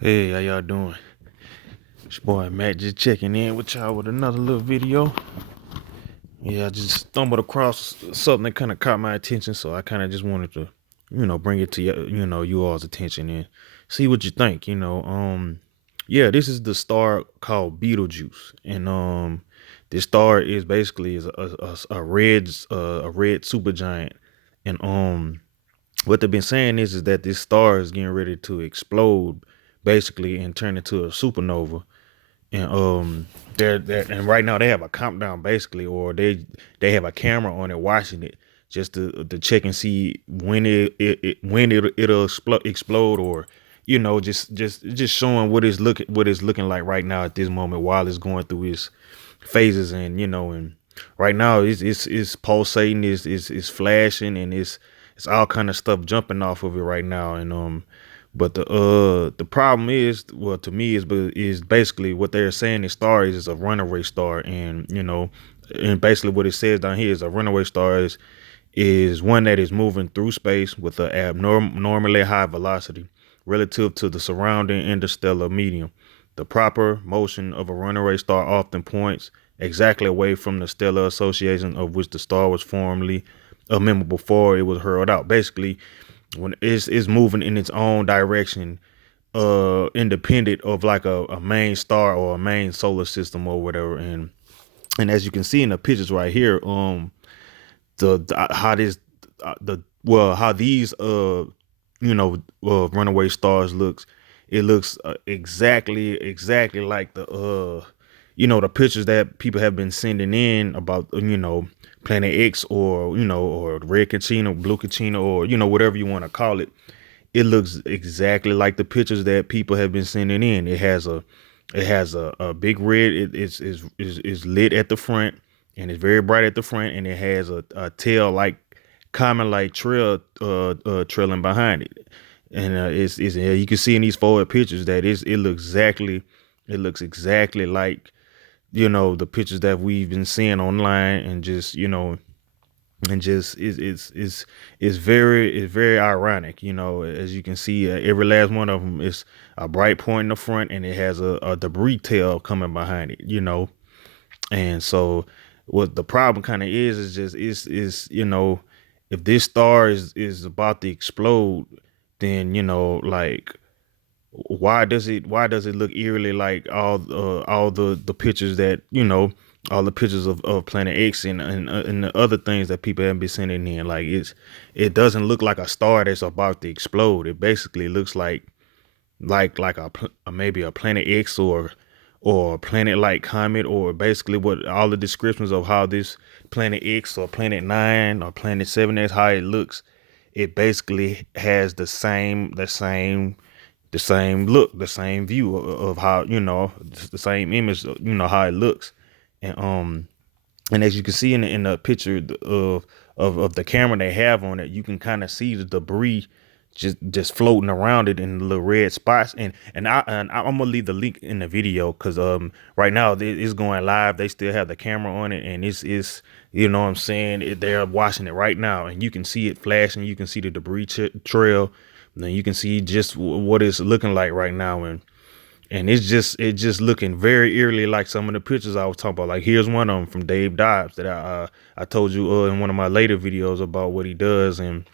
Hey, how y'all doing? It's your boy Matt just checking in with y'all with another little video. Yeah, I just stumbled across something that kind of caught my attention, so I kind of just wanted to, bring it to you all's attention and see what you think. Yeah, this is the star called Betelgeuse, and this star is basically is a red supergiant, and what they've been saying is that this star is getting ready to explode basically and turn into a supernova, and they're and right now they have a countdown basically, or they have a camera on it watching it just to check and see when it'll explode, or just showing what it's looking like right now at this moment while it's going through its phases. And right now it's pulsating, it's flashing, and it's all kind of stuff jumping off of it right now. And but the problem is, well, to me, is basically what they're saying. The star is a runaway star, and and basically what it says down here is a runaway star is one that is moving through space with an abnormally high velocity relative to the surrounding interstellar medium. The proper motion of a runaway star often points exactly away from the stellar association of which the star was formerly a member before it was hurled out. Basically, when it's moving in its own direction, independent of like a main star or a main solar system or whatever. And as you can see in the pictures right here, the how this the well how these runaway stars looks. It looks exactly like the pictures that people have been sending in about Planet X, or or red Kachina, blue Kachina, or whatever you want to call it. It looks exactly like the pictures that people have been sending in. It has a big red. Is lit at the front, and it's very bright at the front, and it has a tail like common like trail trailing behind it. And it's yeah, you can see in these forward pictures that it looks exactly like the pictures that we've been seeing online. And just it's very ironic, as you can see, every last one of them is a bright point in the front, and it has a debris tail coming behind it. And so what the problem kind of is just is if this star is about to explode, then like why does it look eerily like all the pictures that all the pictures of Planet X, and the other things that people have been sending in. Like, it doesn't look like a star that's about to explode. It basically looks like maybe a Planet X, or a planet like comet, or basically what all the descriptions of how this Planet X or Planet 9 or Planet 7 is, how it looks. It basically has the same look, the same view of how, the same image, how it looks. And um and as you can see in the picture of the camera they have on it, you can kind of see the debris just floating around it in the little red spots. And I'm gonna leave the link in the video, because right now it's going live. They still have the camera on it, and it's what I'm saying, they're watching it right now, and you can see it flashing. You can see the debris trail, and then you can see just what it's looking like right now. And it's just looking very eerily like some of the pictures I was talking about. Like, here's one of them from Dave Dobbs that I told you in one of my later videos about what he does, and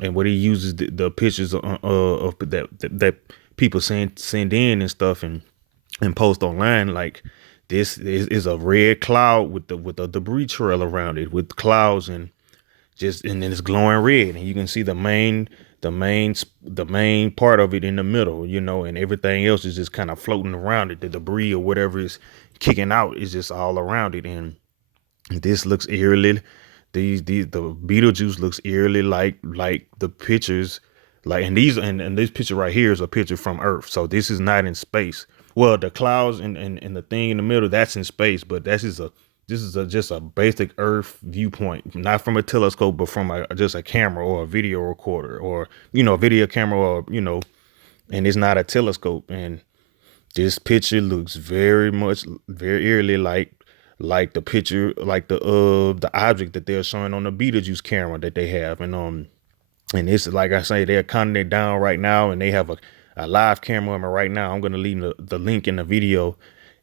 what he uses the pictures of that people send in and stuff, and post online. Like, this is a red cloud with a debris trail around it, with clouds, and then it's glowing red, and you can see the main part of it in the middle, and everything else is just kind of floating around it. The debris or whatever is kicking out is just all around it. And this looks eerily, the Beetlejuice looks eerily like the pictures. Like, and this picture right here is a picture from Earth, so this is not in space. Well, the clouds and the thing in the middle, that's in space, but just a basic Earth viewpoint, not from a telescope, but from just a camera or a video recorder, or a video camera, or and it's not a telescope. And this picture looks very eerily like the picture, like the object that they're showing on the Beetlejuice camera that they have. And it's like I say, they're counting it down right now, and they have a a live camera on me right now. I'm gonna leave the link in the video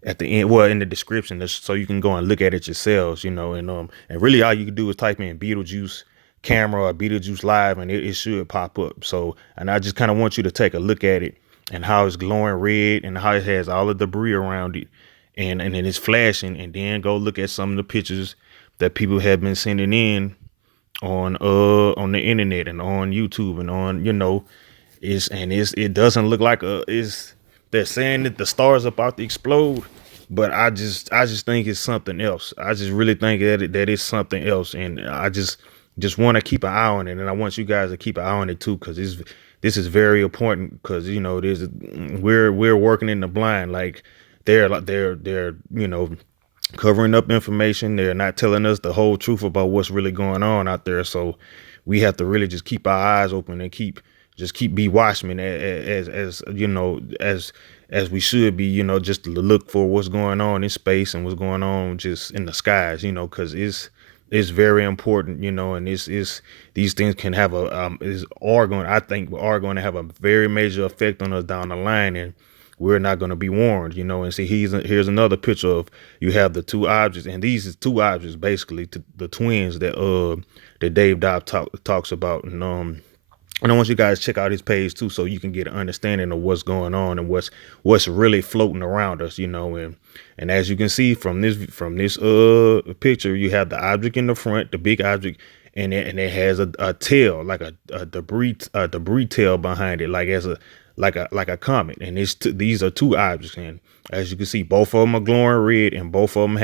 at the end, well, in the description, so you can go and look at it yourselves, and really all you can do is type in Betelgeuse camera or Betelgeuse live, and it should pop up. So, and I just kind of want you to take a look at it and how it's glowing red and how it has all the debris around it, and then it's flashing, and then go look at some of the pictures that people have been sending in on the internet and on YouTube and on, it doesn't look like they're saying that the stars about to explode, but I just think it's something else. I just really think that it's something else, and I just want to keep an eye on it, and I want you guys to keep an eye on it too, because this is very important, because we're working in the blind. Like they're covering up information. They're not telling us the whole truth about what's really going on out there. So we have to really just keep our eyes open and keep be watchmen, as we should be, just to look for what's going on in space and what's going on just in the skies, because it's very important, and it's these things can have I think are going to have a very major effect on us down the line, and we're not going to be warned, and see, here's another picture of, you have the two objects, and these is two objects, basically the twins that Dave Dobb talks about, and I want you guys to check out his page too, so you can get an understanding of what's going on and what's really floating around us, and as you can see from this picture, you have the object in the front, the big object, and it has a tail, like a debris tail behind it, like as a like a comet, and these are two objects, and as you can see, both of them are glowing red, and both of them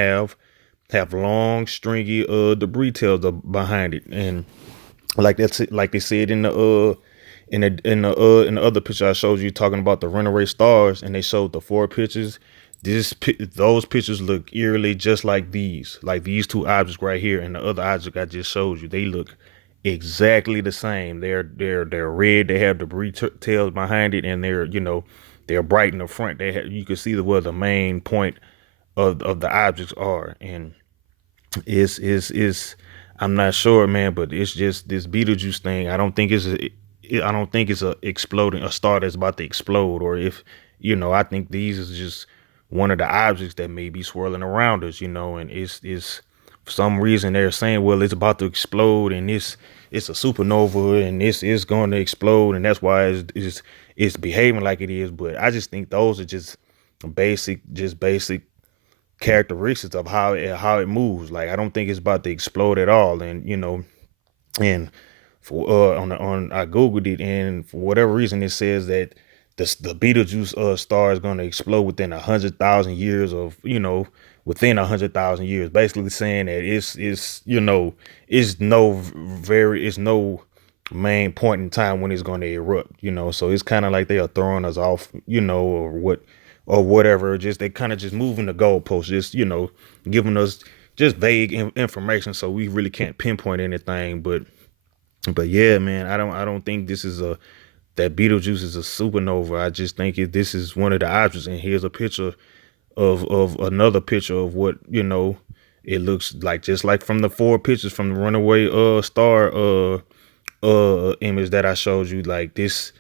have long stringy debris tails behind it, and like they said in the other picture I showed you, talking about the runaway stars, and they showed the four pictures. Those pictures look eerily just like these two objects right here, and the other object I just showed you. They look exactly the same. They're red. They have debris tails behind it, and they're bright in the front. You can see where the main point of the objects are, and is I'm not sure, man, but it's just this Beetlejuice thing. I don't think it's a star that's about to explode, or if, I think these is just one of the objects that may be swirling around us, and it's for some reason they're saying, well, it's about to explode, and it's a supernova, and this is going to explode, and that's why it's behaving like it is. But I just think those are just basic characteristics of how it moves. Like, I don't think it's about to explode at all. And and for on I googled it, and for whatever reason it says that the Betelgeuse star is going to explode within 100,000 years of, within 100,000 years, basically saying that it's no main point in time when it's going to erupt, so it's kind of like they are throwing us off, or whatever. Just they kind of just moving the goalposts, just giving us just vague information, so we really can't pinpoint anything. But yeah, man, I don't think that Beetlejuice is a supernova. I just think this is one of the objects, and here's a picture of another picture of what it looks like, just like from the four pictures from the runaway star image that I showed you. Like this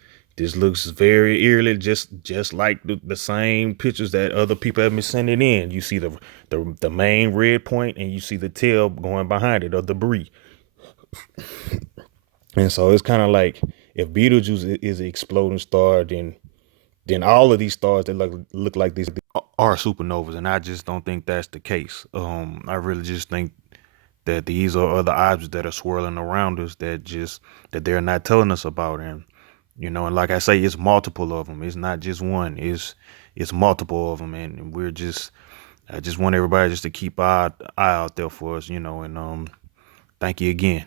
looks very eerily just like the same pictures that other people have been sending in. You see the main red point, and you see the tail going behind it of debris. And so it's kind of like, if Betelgeuse is an exploding star, then all of these stars that look like these are supernovas, and I just don't think that's the case. I really just think that these are other objects that are swirling around us that they're not telling us about, and and like I say, it's multiple of them. It's not just one. It's multiple of them, and I just want everybody just to keep eye out there for us, and thank you again.